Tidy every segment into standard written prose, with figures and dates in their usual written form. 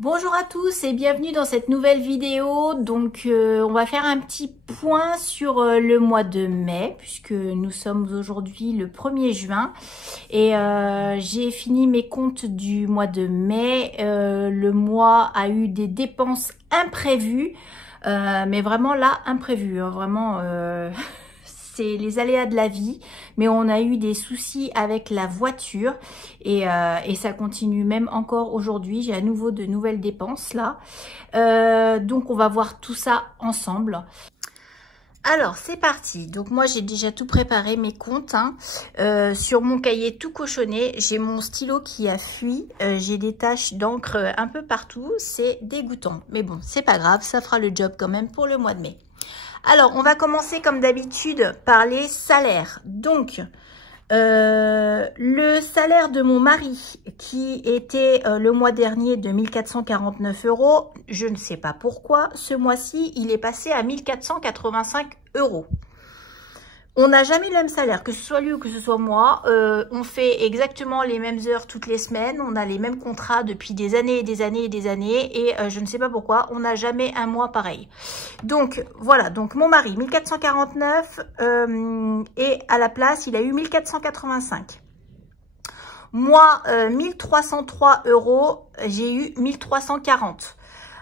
Bonjour à tous et bienvenue dans cette nouvelle vidéo. Donc on va faire un petit point sur le mois de mai puisque nous sommes aujourd'hui le 1er juin et j'ai fini mes comptes du mois de mai. Le mois a eu des dépenses imprévues, mais vraiment là imprévues, hein, vraiment c'est les aléas de la vie, mais on a eu des soucis avec la voiture et ça continue même encore aujourd'hui. J'ai à nouveau de nouvelles dépenses là. Donc on va voir tout ça ensemble. Alors c'est parti. Donc moi j'ai déjà tout préparé, mes comptes, hein. Sur mon cahier tout cochonné, j'ai mon stylo qui a fui, j'ai des taches d'encre un peu partout, c'est dégoûtant. Mais bon, c'est pas grave, ça fera le job quand même pour le mois de mai. Alors, on va commencer comme d'habitude par les salaires. Donc, le salaire de mon mari qui était le mois dernier de 1449 €, je ne sais pas pourquoi, ce mois-ci, il est passé à 1485 €. On n'a jamais le même salaire, que ce soit lui ou que ce soit moi. On fait exactement les mêmes heures toutes les semaines. On a les mêmes contrats depuis des années et des années et des années. Et je ne sais pas pourquoi, on n'a jamais un mois pareil. Donc, voilà. Donc, mon mari, 1449. Et à la place, il a eu 1485. Moi, 1303 €, j'ai eu 1340.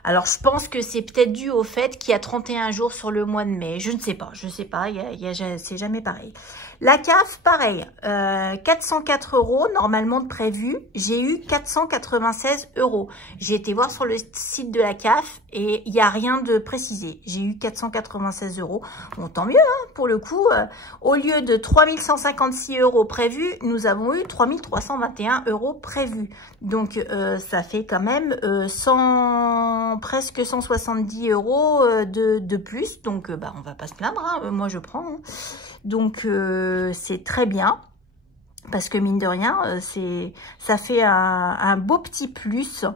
Alors, je pense que c'est peut-être dû au fait qu'il y a 31 jours sur le mois de mai. Je ne sais pas, c'est jamais pareil. La CAF, pareil, 404 € normalement de prévu. J'ai eu 496 €. J'ai été voir sur le site de la CAF et il n'y a rien de précisé. J'ai eu 496 €. Bon, tant mieux, hein, pour le coup. Au lieu de 3156 € prévus, nous avons eu 3321 € prévus. Donc, ça fait quand même presque 170 € de plus. Donc, on va pas se plaindre, hein. Moi, je prends, hein. Donc, c'est très bien. Parce que mine de rien, ça fait un beau petit plus.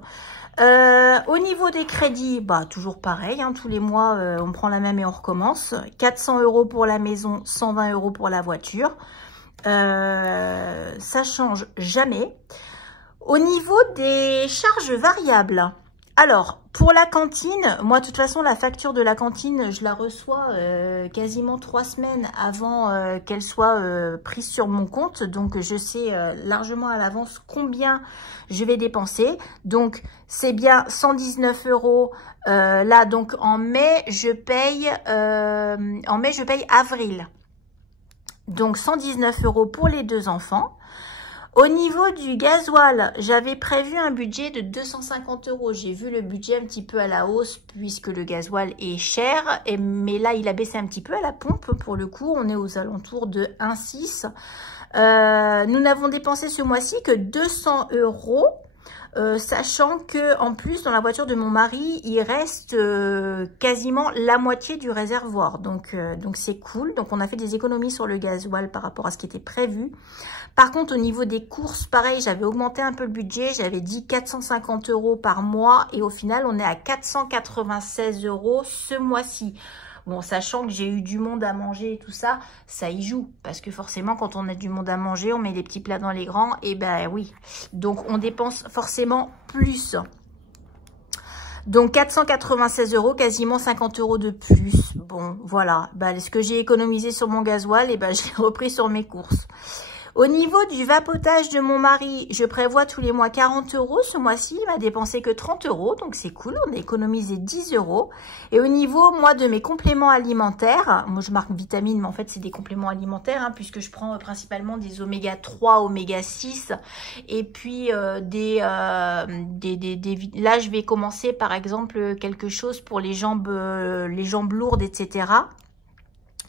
Au niveau des crédits, toujours pareil, hein, tous les mois, on prend la même et on recommence. 400 € pour la maison, 120 € pour la voiture. Ça change jamais. Au niveau des charges variables, alors, pour la cantine, moi, de toute façon, la facture de la cantine, je la reçois quasiment 3 semaines avant qu'elle soit prise sur mon compte. Donc, je sais largement à l'avance combien je vais dépenser. Donc, c'est bien 119 €. Là, donc, en mai, je paye avril. Donc, 119 € pour les 2 enfants. Au niveau du gasoil, j'avais prévu un budget de 250 €. J'ai vu le budget un petit peu à la hausse puisque le gasoil est cher. Mais là, il a baissé un petit peu à la pompe. Pour le coup, on est aux alentours de 1,6 €. Nous n'avons dépensé ce mois-ci que 200 €. Sachant que en plus dans la voiture de mon mari il reste quasiment la moitié du réservoir, donc c'est cool. Donc on a fait des économies sur le gasoil par rapport à ce qui était prévu. Par contre au niveau des courses, pareil, j'avais augmenté un peu le budget, j'avais dit 450 € par mois et au final on est à 496 € ce mois-ci. Bon, sachant que j'ai eu du monde à manger et tout ça, ça y joue. Parce que forcément, quand on a du monde à manger, on met les petits plats dans les grands. Et ben oui. Donc, on dépense forcément plus. Donc, 496 €, quasiment 50 € de plus. Bon, voilà. Ce que j'ai économisé sur mon gasoil, et j'ai repris sur mes courses. Au niveau du vapotage de mon mari, je prévois tous les mois 40 €. Ce mois-ci, il m'a dépensé que 30 €, donc c'est cool, on a économisé 10 €. Et au niveau, moi, de mes compléments alimentaires, moi je marque vitamines, mais en fait c'est des compléments alimentaires, hein, puisque je prends principalement des oméga 3, oméga 6, et puis là je vais commencer par exemple quelque chose pour les jambes lourdes, etc.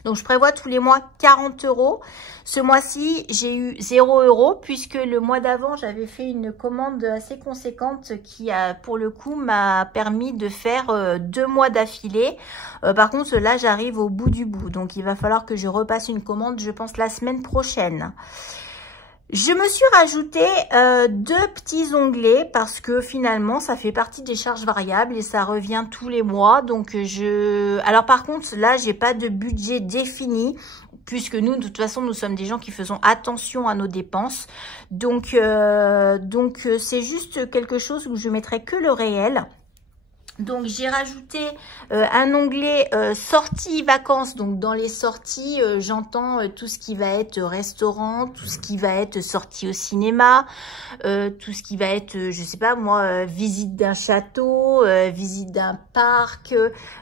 Donc, je prévois tous les mois 40 €. Ce mois-ci, j'ai eu 0 € puisque le mois d'avant, j'avais fait une commande assez conséquente qui, pour le coup, m'a permis de faire 2 mois d'affilée. Par contre, là, j'arrive au bout du bout. Donc, il va falloir que je repasse une commande, je pense, la semaine prochaine. Je me suis rajouté 2 petits onglets parce que finalement ça fait partie des charges variables et ça revient tous les mois. Donc alors par contre là j'ai pas de budget défini puisque nous de toute façon nous sommes des gens qui faisons attention à nos dépenses. Donc c'est juste quelque chose où je mettrai que le réel. Donc j'ai rajouté un onglet sorties vacances. Donc dans les sorties, j'entends tout ce qui va être restaurant, tout ce qui va être sortie au cinéma, tout ce qui va être, je sais pas moi, visite d'un château, visite d'un parc,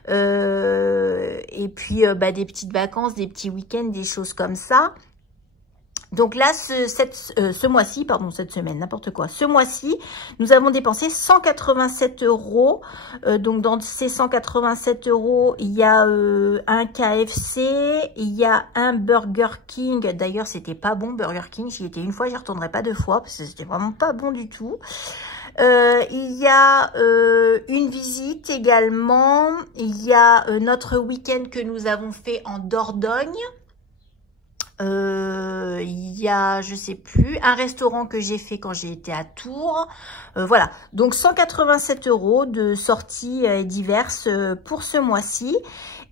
et puis des petites vacances, des petits week-ends, des choses comme ça. Donc là, ce mois-ci, pardon, cette semaine, n'importe quoi. Ce mois-ci, nous avons dépensé 187 €. Donc dans ces 187 €, il y a un KFC, il y a un Burger King. D'ailleurs, c'était pas bon, Burger King. J'y étais une fois, j'y retournerai pas 2 fois parce que c'était vraiment pas bon du tout. Il y a une visite également. Il y a notre week-end que nous avons fait en Dordogne. Il y a, je sais plus, un restaurant que j'ai fait quand j'ai été à Tours. Voilà, donc 187 € de sorties diverses pour ce mois-ci.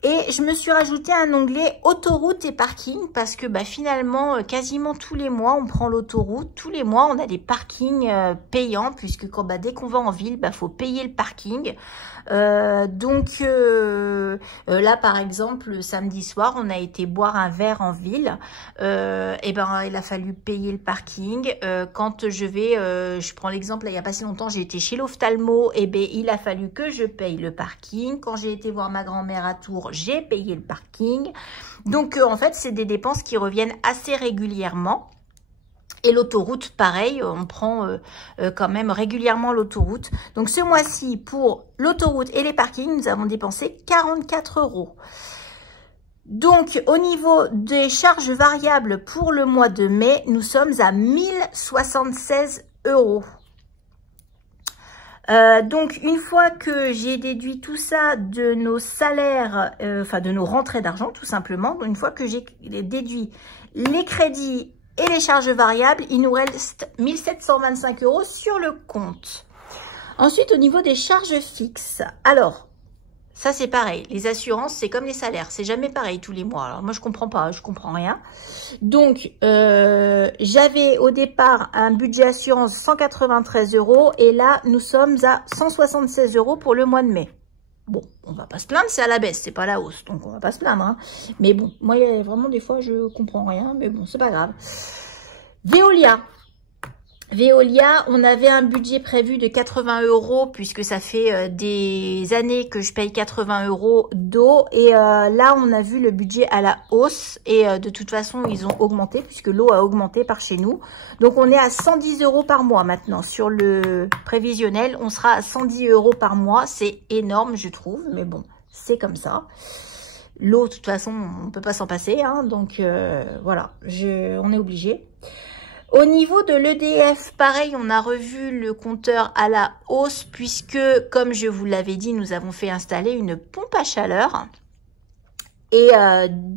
Et je me suis rajouté un onglet autoroute et parking parce que finalement, quasiment tous les mois, on prend l'autoroute. Tous les mois, on a des parkings payants puisque dès qu'on va en ville, faut payer le parking. Là, par exemple, le samedi soir, on a été boire un verre en ville. Il a fallu payer le parking. Quand je prends l'exemple, il n'y a pas si longtemps, j'ai été chez l'ophtalmo. Il a fallu que je paye le parking. Quand j'ai été voir ma grand-mère à Tours, j'ai payé le parking. Donc, en fait, c'est des dépenses qui reviennent assez régulièrement. Et l'autoroute, pareil, on prend quand même régulièrement l'autoroute. Donc, ce mois-ci, pour l'autoroute et les parkings, nous avons dépensé 44 €. Donc, au niveau des charges variables pour le mois de mai, nous sommes à 1076 €. Donc, une fois que j'ai déduit tout ça de nos salaires, de nos rentrées d'argent, tout simplement, une fois que j'ai déduit les crédits et les charges variables, il nous reste 1725 € sur le compte. Ensuite, au niveau des charges fixes, alors, ça c'est pareil, les assurances c'est comme les salaires, c'est jamais pareil tous les mois. Alors moi je comprends pas, je comprends rien. Donc j'avais au départ un budget assurance 193 € et là nous sommes à 176 € pour le mois de mai. Bon, on va pas se plaindre, c'est à la baisse, c'est pas à la hausse, donc on va pas se plaindre. Hein. Mais bon, moi il y a vraiment des fois je comprends rien, mais bon c'est pas grave. Veolia, on avait un budget prévu de 80 € puisque ça fait des années que je paye 80 € d'eau. Et là, on a vu le budget à la hausse. Et de toute façon, ils ont augmenté puisque l'eau a augmenté par chez nous. Donc, on est à 110 € par mois maintenant. Sur le prévisionnel, on sera à 110 € par mois. C'est énorme, je trouve. Mais bon, c'est comme ça. L'eau, de toute façon, on ne peut pas s'en passer. Hein, donc, voilà, on est obligé. Au niveau de l'EDF, pareil, on a revu le compteur à la hausse puisque, comme je vous l'avais dit, nous avons fait installer une pompe à chaleur et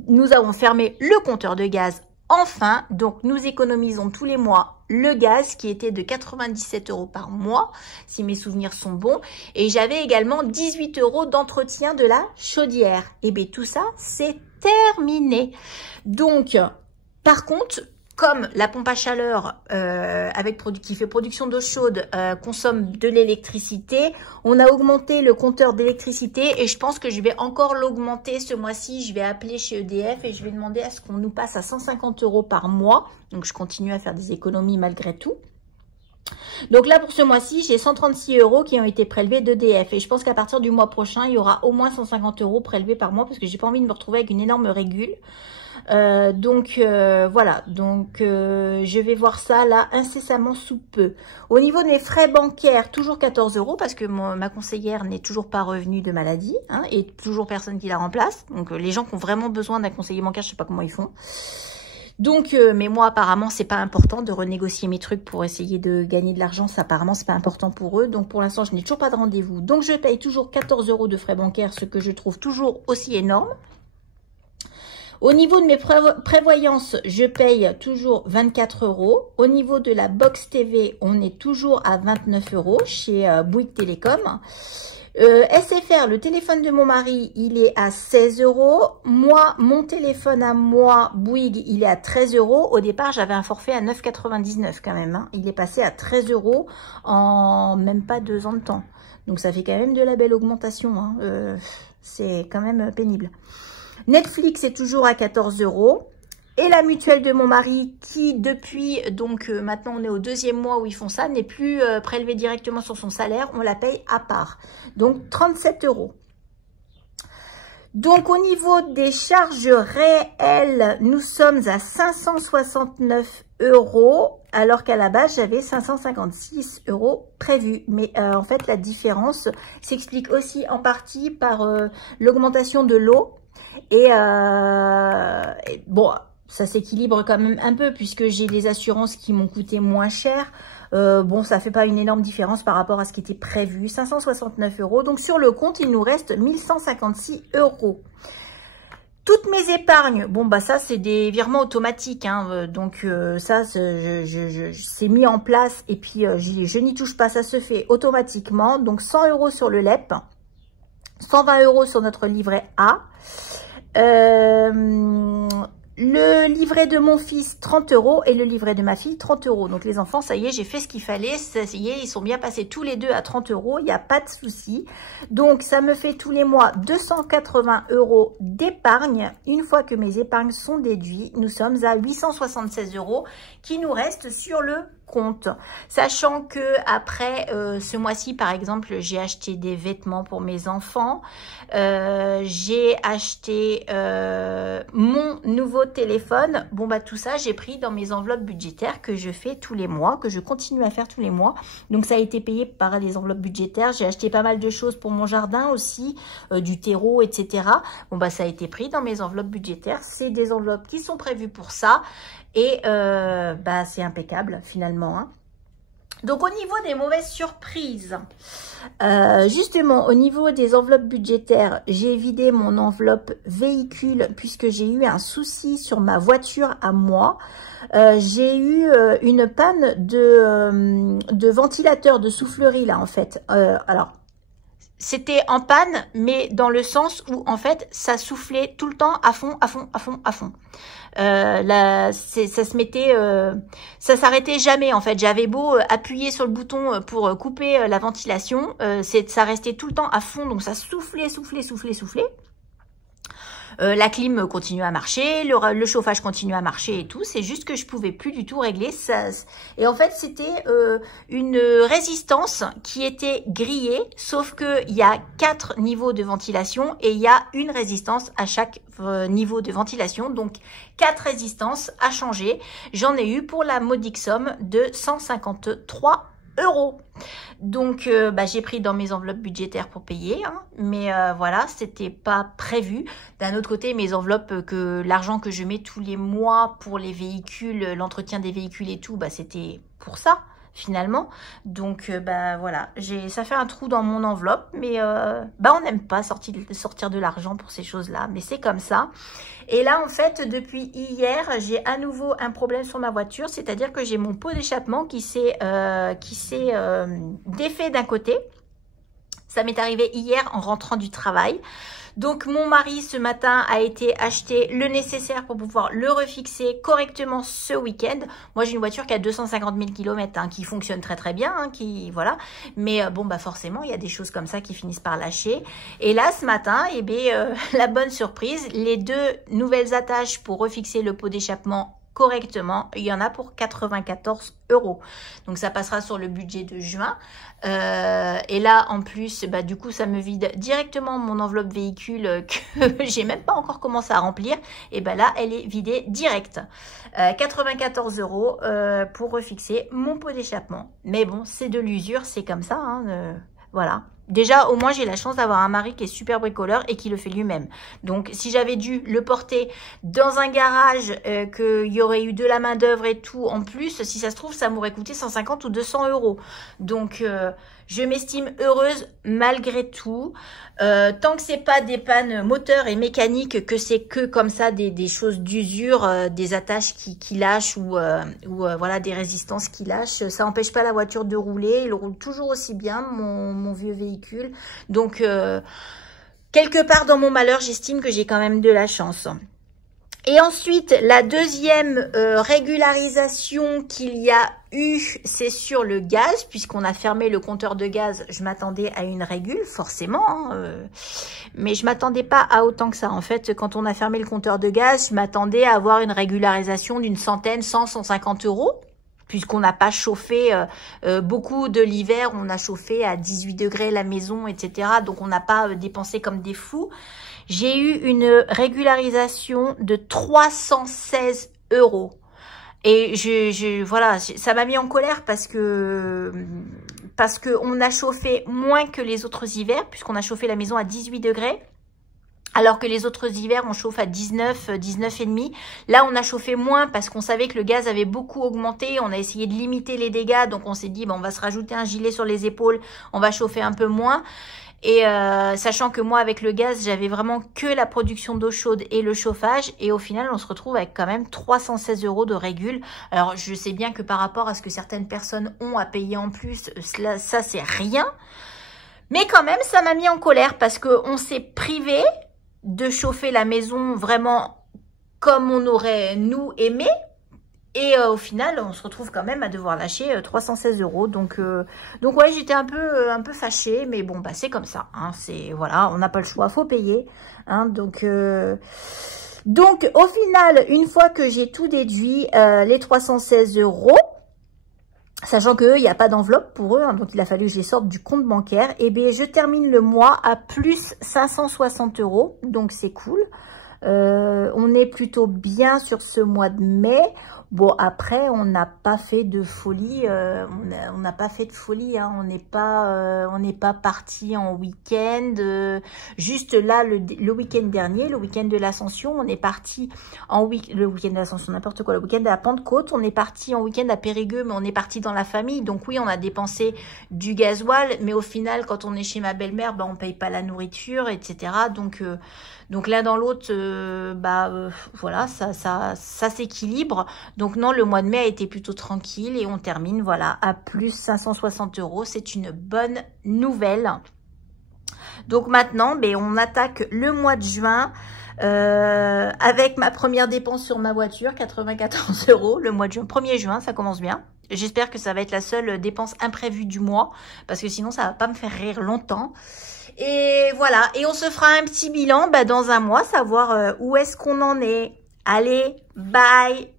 nous avons fermé le compteur de gaz enfin. Donc, nous économisons tous les mois le gaz qui était de 97 € par mois, si mes souvenirs sont bons. Et j'avais également 18 € d'entretien de la chaudière. Et bien, tout ça, c'est terminé. Donc, par contre, comme la pompe à chaleur qui fait production d'eau chaude consomme de l'électricité, on a augmenté le compteur d'électricité et je pense que je vais encore l'augmenter ce mois-ci. Je vais appeler chez EDF et je vais demander à ce qu'on nous passe à 150 € par mois. Donc, je continue à faire des économies malgré tout. Donc là, pour ce mois-ci, j'ai 136 € qui ont été prélevés d'EDF. Et je pense qu'à partir du mois prochain, il y aura au moins 150 € prélevés par mois parce que j'ai pas envie de me retrouver avec une énorme régule. Voilà, donc je vais voir ça là incessamment sous peu. Au niveau de mes frais bancaires, toujours 14 € parce que ma conseillère n'est toujours pas revenue de maladie hein, et toujours personne qui la remplace. Donc les gens qui ont vraiment besoin d'un conseiller bancaire, je sais pas comment ils font. Donc, mais moi apparemment c'est pas important de renégocier mes trucs pour essayer de gagner de l'argent. Ça apparemment c'est pas important pour eux. Donc pour l'instant je n'ai toujours pas de rendez-vous. Donc je paye toujours 14 € de frais bancaires, ce que je trouve toujours aussi énorme. Au niveau de mes prévoyances, je paye toujours 24 €. Au niveau de la box TV, on est toujours à 29 € chez Bouygues Télécom. SFR, le téléphone de mon mari, il est à 16 €. Moi, mon téléphone à moi, Bouygues, il est à 13 €. Au départ, j'avais un forfait à 9,99 € quand même. Hein. Il est passé à 13 € en même pas 2 ans de temps. Donc, ça fait quand même de la belle augmentation. Hein. C'est quand même pénible. Netflix est toujours à 14 €. Et la mutuelle de mon mari qui, depuis, donc maintenant on est au 2e mois où ils font ça, n'est plus prélevée directement sur son salaire, on la paye à part. Donc 37 €. Donc au niveau des charges réelles, nous sommes à 569 €, alors qu'à la base j'avais 556 € prévus. Mais en fait la différence s'explique aussi en partie par l'augmentation de l'eau. Et bon... ça s'équilibre quand même un peu puisque j'ai des assurances qui m'ont coûté moins cher. Bon, ça fait pas une énorme différence par rapport à ce qui était prévu. 569 €. Donc, sur le compte, il nous reste 1156 €. Toutes mes épargnes, bon, bah ça, c'est des virements automatiques. Hein, donc, ça, c'est mis en place et puis je n'y touche pas. Ça se fait automatiquement. Donc, 100 € sur le LEP. 120 € sur notre livret A. Le livret de mon fils, 30 € et le livret de ma fille, 30 €. Donc, les enfants, ça y est, j'ai fait ce qu'il fallait. Ça y est, ils sont bien passés tous les deux à 30 €. Il n'y a pas de souci. Donc, ça me fait tous les mois 280 € d'épargne. Une fois que mes épargnes sont déduites, nous sommes à 876 € qui nous restent sur le compte. Sachant que après ce mois-ci, par exemple, j'ai acheté des vêtements pour mes enfants. J'ai acheté mon nouveau téléphone. Bon, bah tout ça, j'ai pris dans mes enveloppes budgétaires que je fais tous les mois, que je continue à faire tous les mois. Donc, ça a été payé par les enveloppes budgétaires. J'ai acheté pas mal de choses pour mon jardin aussi, du terreau, etc. Bon, bah ça a été pris dans mes enveloppes budgétaires. C'est des enveloppes qui sont prévues pour ça. Et bah, c'est impeccable finalement. Hein. Donc au niveau des mauvaises surprises, justement au niveau des enveloppes budgétaires, j'ai vidé mon enveloppe véhicule puisque j'ai eu un souci sur ma voiture à moi. J'ai eu une panne de ventilateur, de soufflerie là en fait. Alors, c'était en panne, mais dans le sens où, en fait, ça soufflait tout le temps à fond, à fond, à fond, à fond. Là, ça se mettait, ça s'arrêtait jamais, en fait. J'avais beau appuyer sur le bouton pour couper la ventilation, ça restait tout le temps à fond, donc ça soufflait, soufflait, soufflait, soufflait. La clim continue à marcher, le chauffage continue à marcher et tout. C'est juste que je pouvais plus du tout régler ça. Et en fait, c'était une résistance qui était grillée, sauf que il y a 4 niveaux de ventilation et il y a une résistance à chaque niveau de ventilation. Donc, 4 résistances à changer. J'en ai eu pour la modique somme de 153 €. Donc, bah, j'ai pris dans mes enveloppes budgétaires pour payer, hein, mais voilà, c'était pas prévu. D'un autre côté, mes enveloppes, l'argent que je mets tous les mois pour les véhicules, l'entretien des véhicules et tout, bah, c'était pour ça finalement. Donc, bah voilà, ça fait un trou dans mon enveloppe, mais bah on n'aime pas sortir de l'argent pour ces choses-là, mais c'est comme ça. Et là, en fait, depuis hier, j'ai à nouveau un problème sur ma voiture, c'est-à-dire que j'ai mon pot d'échappement qui s'est défait d'un côté. Ça m'est arrivé hier en rentrant du travail. Donc, mon mari, ce matin, a été acheter le nécessaire pour pouvoir le refixer correctement ce week-end. Moi, j'ai une voiture qui a 250 000 km, hein, qui fonctionne très, très bien, hein, voilà. Mais bon, bah forcément, il y a des choses comme ça qui finissent par lâcher. Et là, ce matin, eh bien, la bonne surprise, les 2 nouvelles attaches pour refixer le pot d'échappement correctement, il y en a pour 94 €. Donc, ça passera sur le budget de juin. Et là, en plus, bah, du coup, ça me vide directement mon enveloppe véhicule que j'ai même pas encore commencé à remplir. Et ben là, elle est vidée direct. 94 € pour refixer mon pot d'échappement. Mais bon, c'est de l'usure, c'est comme ça. Hein, voilà. Déjà, au moins, j'ai la chance d'avoir un mari qui est super bricoleur et qui le fait lui-même. Donc, si j'avais dû le porter dans un garage, qu'il y aurait eu de la main-d'œuvre et tout, en plus, si ça se trouve, ça m'aurait coûté 150 ou 200 €. Donc, Je m'estime heureuse malgré tout. Tant que c'est pas des pannes moteurs et mécaniques, que c'est que comme ça des choses d'usure, des attaches qui lâchent ou voilà, des résistances qui lâchent, ça n'empêche pas la voiture de rouler. Il roule toujours aussi bien, mon vieux véhicule. Donc, quelque part dans mon malheur, j'estime que j'ai quand même de la chance. Et ensuite, la deuxième régularisation qu'il y a eu, c'est sur le gaz, puisqu'on a fermé le compteur de gaz. Je m'attendais à une régule, forcément, mais je m'attendais pas à autant que ça. En fait, quand on a fermé le compteur de gaz, je m'attendais à avoir une régularisation d'une centaine, 150 €, puisqu'on n'a pas chauffé beaucoup de l'hiver. On a chauffé à 18 degrés la maison, etc. Donc, on n'a pas dépensé comme des fous. J'ai eu une régularisation de 316 €. Et voilà, ça m'a mis en colère parce que on a chauffé moins que les autres hivers, puisqu'on a chauffé la maison à 18 degrés. Alors que les autres hivers, on chauffe à 19, 19,5. Là, on a chauffé moins parce qu'on savait que le gaz avait beaucoup augmenté. On a essayé de limiter les dégâts. Donc, on s'est dit, bon, on va se rajouter un gilet sur les épaules. On va chauffer un peu moins. Et sachant que moi, avec le gaz, j'avais vraiment que la production d'eau chaude et le chauffage. Et au final, on se retrouve avec quand même 316 € de régule. Alors, je sais bien que par rapport à ce que certaines personnes ont à payer en plus, ça c'est rien. Mais quand même, ça m'a mis en colère parce qu'on s'est privé de chauffer la maison vraiment comme on aurait, nous, aimé. Et au final, on se retrouve quand même à devoir lâcher 316 €. Donc ouais, j'étais un peu fâchée, mais bon, bah c'est comme ça. Hein, voilà, on n'a pas le choix, faut payer. Hein, donc au final, une fois que j'ai tout déduit, les 316 €, sachant qu'eux, il n'y a pas d'enveloppe pour eux, hein, donc il a fallu que je les sorte du compte bancaire. Et bien, je termine le mois à plus 560 €, donc c'est cool. On est plutôt bien sur ce mois de mai. Bon, après, on n'a pas fait de folie. On n'a pas fait de folie. Hein. On n'est pas parti en week-end. Juste là, le week-end dernier, le week-end de l'Ascension, on est parti le week-end de l'Ascension, n'importe quoi. Le week-end de la Pentecôte, on est parti en week-end à Périgueux, mais on est parti dans la famille. Donc oui, on a dépensé du gasoil, mais au final, quand on est chez ma belle-mère, bah, on paye pas la nourriture, etc. Donc l'un dans l'autre, voilà, ça s'équilibre. Donc non, le mois de mai a été plutôt tranquille et on termine, voilà, à plus 560 €. C'est une bonne nouvelle. Donc maintenant, on attaque le mois de juin avec ma première dépense sur ma voiture, 94 €. Le mois de juin, 1er juin, ça commence bien. J'espère que ça va être la seule dépense imprévue du mois parce que sinon, ça va pas me faire rire longtemps. Et voilà, et on se fera un petit bilan dans un mois, savoir où est-ce qu'on en est. Allez, bye!